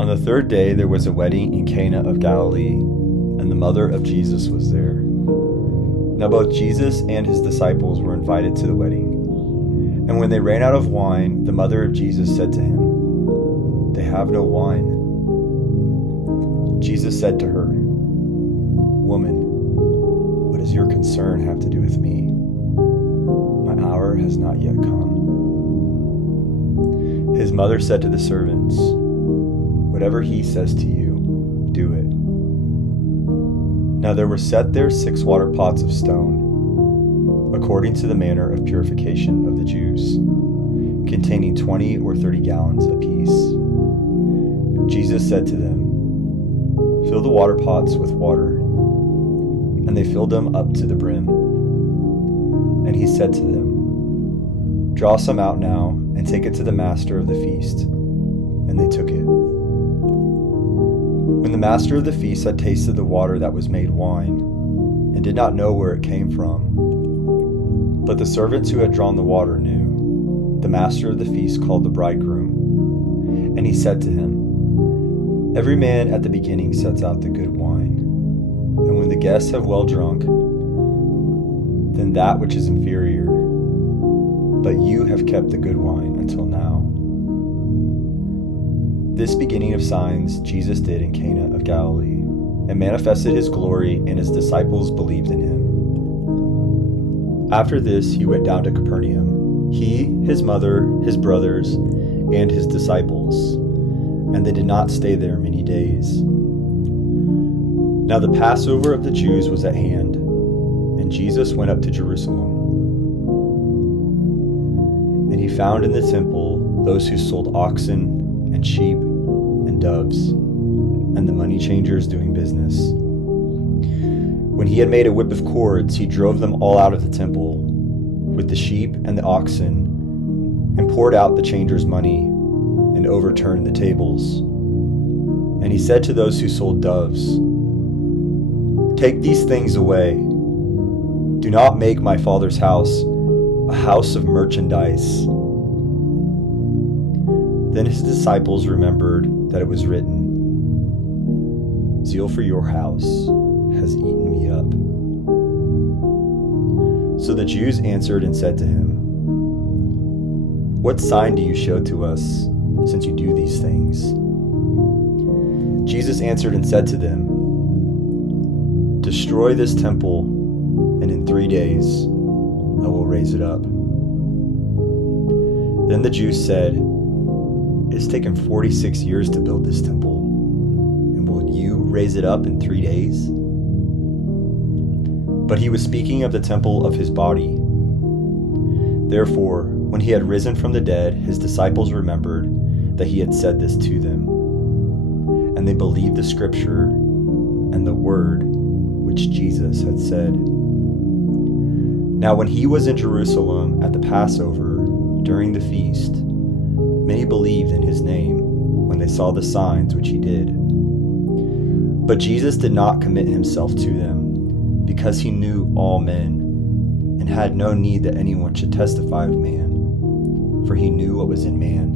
On the third day there was a wedding in Cana of Galilee, and the mother of Jesus was there. Now both Jesus and his disciples were invited to the wedding. And when they ran out of wine, the mother of Jesus said to him, "They have no wine." Jesus said to her, "Woman, what does your concern have to do with me? My hour has not yet come." His mother said to the servants, "Whatever he says to you, do it." Now there were set there 6 water pots of stone, according to the manner of purification of the Jews, containing 20 or 30 gallons apiece. Jesus said to them, "Fill the water pots with water." And they filled them up to the brim. And he said to them, "Draw some out now, and take it to the master of the feast." And they took it. When the master of the feast had tasted the water that was made wine, and did not know where it came from, but the servants who had drawn the water knew, the master of the feast called the bridegroom. And he said to him, "Every man at the beginning sets out the good wine, and when the guests have well drunk, then that which is inferior. But you have kept the good wine until now." This beginning of signs Jesus did in Cana of Galilee, and manifested his glory, and his disciples believed in him. After this he went down to Capernaum, he, his mother, his brothers, and his disciples, and they did not stay there many days. Now the Passover of the Jews was at hand, and Jesus went up to Jerusalem. And he found in the temple those who sold oxen and sheep and doves, and the money changers doing business. When he had made a whip of cords, he drove them all out of the temple, with the sheep and the oxen, and poured out the changers' money, and overturned the tables. And he said to those who sold doves, "Take these things away. Do not make my Father's house a house of merchandise." Then his disciples remembered that it was written, "Zeal for your house has eaten me up." So the Jews answered and said to him, "What sign do you show to us, since you do these things?" Jesus answered and said to them, "Destroy this temple, and in 3 days I will raise it up." Then the Jews said, "It has taken 46 years to build this temple, and will you raise it up in 3 days?" But he was speaking of the temple of his body. Therefore, when he had risen from the dead, his disciples remembered that he had said this to them, and they believed the scripture and the word which Jesus had said. Now when he was in Jerusalem at the Passover during the feast, many believed in his name when they saw the signs which he did. But Jesus did not commit himself to them, because he knew all men, and had no need that anyone should testify of man, for he knew what was in man.